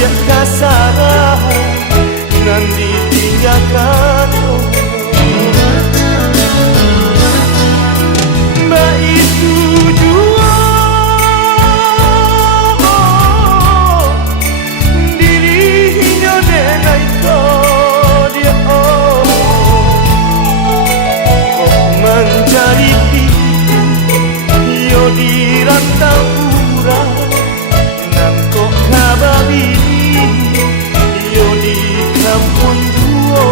dia kasar nan ditinggalkan. Mbak itu jua dirinya denai kau dia kok mencari yo di rantau urang nan kok kababi yo di kampung duo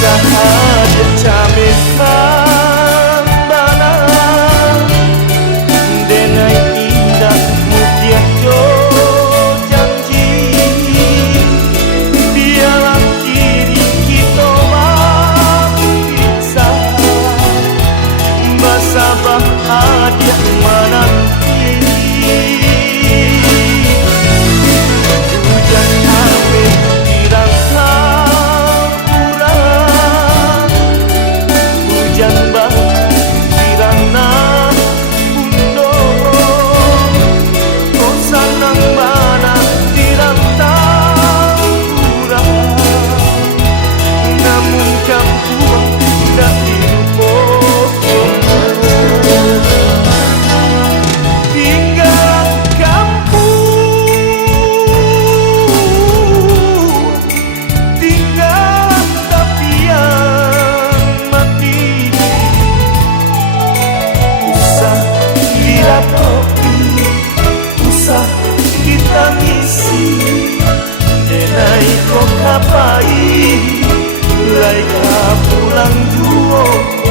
sahaja camen kambana denai indah mutia jo janji biarlah diri kita bisa basabah adia menanti hujan amin dirangkap urang hujan batu dirana bundo kau sanang mana dirantau urang namun kamu tak dilupa tinggal kampung tinggal tapian mati usah diratapi usah ditangisi denai kok kapai lai ka pulang juo